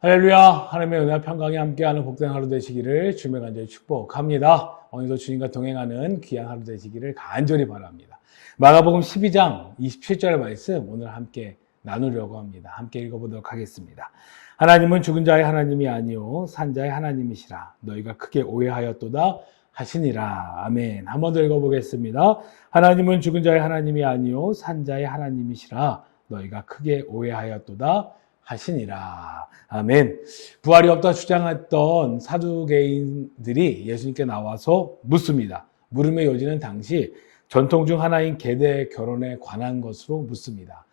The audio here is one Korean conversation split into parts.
할렐루야. 하나님의 은혜와 평강이 함께하는 복된 하루 되시기를 주님의 간절히 축복합니다. 오늘도 주님과 동행하는 귀한 하루 되시기를 간절히 바랍니다. 마가복음 12장 27절의 말씀 오늘 함께 나누려고 합니다. 함께 읽어보도록 하겠습니다. 하나님은 죽은 자의 하나님이 아니요 산 자의 하나님이시라. 너희가 크게 오해하였도다 하시니라. 아멘. 한 번 더 읽어보겠습니다. 하나님은 죽은 자의 하나님이 아니요 산 자의 하나님이시라. 너희가 크게 오해하였도다 하시니라. 아멘. 부활이 없다 주장했던 사두개인들이 예수님께 나와서 묻습니다. 물음의 요지는 당시 전통 중 하나인 계대 결혼에 관한 것으로 묻습니다.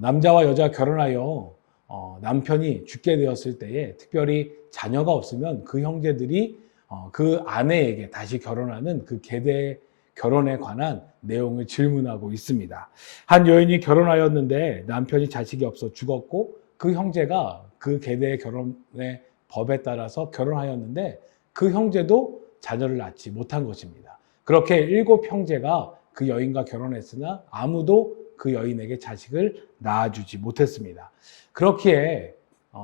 남자와 여자가 결혼하여 남편이 죽게 되었을 때에 특별히 자녀가 없으면 그 형제들이 그 아내에게 다시 결혼하는 그 계대 결혼에 관한 내용을 질문하고 있습니다. 한 여인이 결혼하였는데 남편이 자식이 없어 죽었고 그 형제가 그 계대의 결혼의 법에 따라서 결혼하였는데 그 형제도 자녀를 낳지 못한 것입니다. 그렇게 7 형제가 그 여인과 결혼했으나 아무도 그 여인에게 자식을 낳아주지 못했습니다. 그렇기에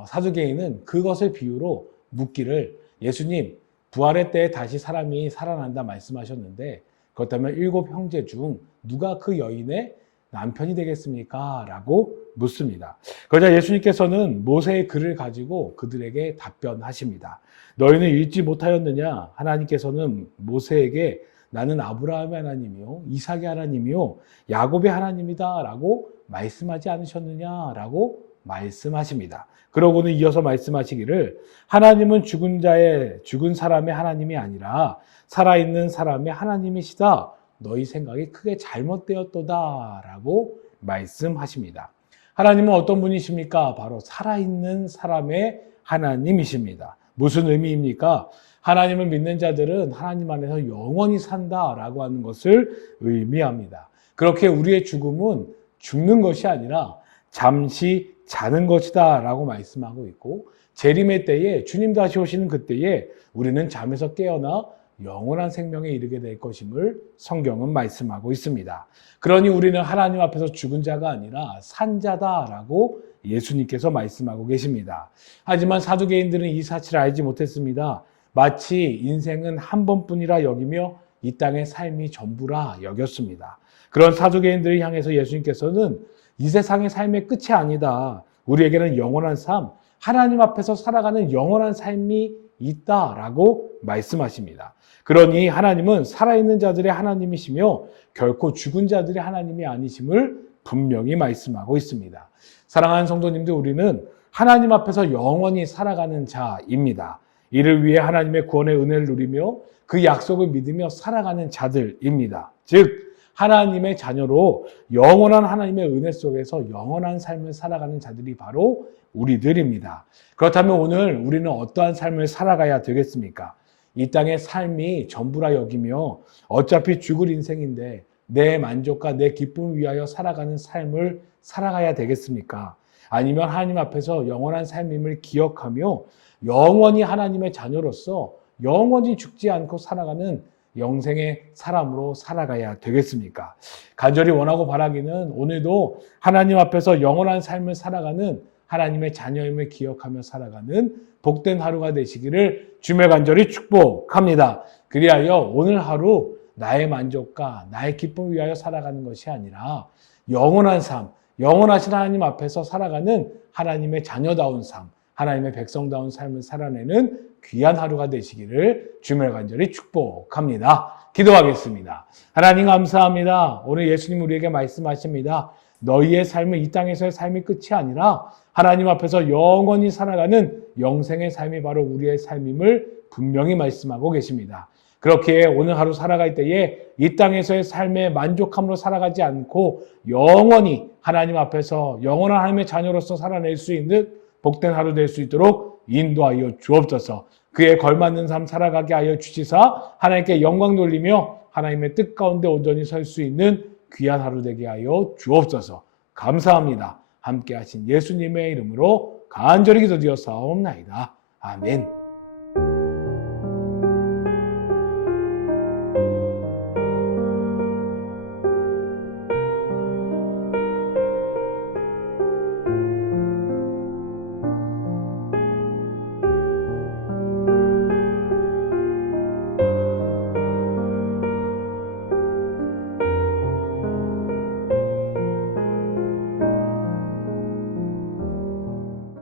사두개인은 그것을 비유로 묻기를 예수님 부활의 때에 다시 사람이 살아난다 말씀하셨는데 그렇다면 7 형제 중 누가 그 여인의 남편이 되겠습니까? 라고 묻습니다. 그러자 예수님께서는 모세의 글을 가지고 그들에게 답변하십니다. 너희는 읽지 못하였느냐? 하나님께서는 모세에게 나는 아브라함의 하나님이요 이삭의 하나님이요 야곱의 하나님이다 라고 말씀하지 않으셨느냐? 라고 말씀하십니다. 그러고는 이어서 말씀하시기를 하나님은 죽은 사람의 하나님이 아니라 살아있는 사람의 하나님이시다. 너희 생각이 크게 잘못되었도다 라고 말씀하십니다. 하나님은 어떤 분이십니까? 바로 살아있는 사람의 하나님이십니다. 무슨 의미입니까? 하나님을 믿는 자들은 하나님 안에서 영원히 산다라고 하는 것을 의미합니다. 그렇게 우리의 죽음은 죽는 것이 아니라 잠시 자는 것이다 라고 말씀하고 있고 재림의 때에 주님 다시 오시는 그때에 우리는 잠에서 깨어나 영원한 생명에 이르게 될 것임을 성경은 말씀하고 있습니다. 그러니 우리는 하나님 앞에서 죽은 자가 아니라 산 자다라고 예수님께서 말씀하고 계십니다. 하지만 사두개인들은 이 사실을 알지 못했습니다. 마치 인생은 한 번뿐이라 여기며 이 땅의 삶이 전부라 여겼습니다. 그런 사두개인들을 향해서 예수님께서는 이 세상의 삶의 끝이 아니다. 우리에게는 영원한 삶, 하나님 앞에서 살아가는 영원한 삶이 있다라고 말씀하십니다. 그러니 하나님은 살아있는 자들의 하나님이시며 결코 죽은 자들의 하나님이 아니심을 분명히 말씀하고 있습니다. 사랑하는 성도님들, 우리는 하나님 앞에서 영원히 살아가는 자입니다. 이를 위해 하나님의 구원의 은혜를 누리며 그 약속을 믿으며 살아가는 자들입니다. 즉 하나님의 자녀로 영원한 하나님의 은혜 속에서 영원한 삶을 살아가는 자들이 바로 우리들입니다. 그렇다면 오늘 우리는 어떠한 삶을 살아가야 되겠습니까? 이 땅의 삶이 전부라 여기며 어차피 죽을 인생인데 내 만족과 내 기쁨을 위하여 살아가는 삶을 살아가야 되겠습니까? 아니면 하나님 앞에서 영원한 삶임을 기억하며 영원히 하나님의 자녀로서 영원히 죽지 않고 살아가는 영생의 사람으로 살아가야 되겠습니까? 간절히 원하고 바라기는 오늘도 하나님 앞에서 영원한 삶을 살아가는 하나님의 자녀임을 기억하며 살아가는 복된 하루가 되시기를 주님의 간절히 축복합니다. 그리하여 오늘 하루 나의 만족과 나의 기쁨을 위하여 살아가는 것이 아니라 영원한 삶, 영원하신 하나님 앞에서 살아가는 하나님의 자녀다운 삶, 하나님의 백성다운 삶을 살아내는 귀한 하루가 되시기를 주님의 간절히 축복합니다. 기도하겠습니다. 하나님 감사합니다. 오늘 예수님 우리에게 말씀하십니다. 너희의 삶은 이 땅에서의 삶이 끝이 아니라 하나님 앞에서 영원히 살아가는 영생의 삶이 바로 우리의 삶임을 분명히 말씀하고 계십니다. 그렇게 오늘 하루 살아갈 때에 이 땅에서의 삶의 만족함으로 살아가지 않고 영원히 하나님 앞에서 영원한 하나님의 자녀로서 살아낼 수 있는 복된 하루 될 수 있도록 인도하여 주옵소서. 그에 걸맞는 삶 살아가게 하여 주시사 하나님께 영광 돌리며 하나님의 뜻 가운데 온전히 설 수 있는 귀한 하루 되게 하여 주옵소서. 감사합니다. 함께 하신 예수님의 이름으로 간절히 기도드려 사옵나이다. 아멘.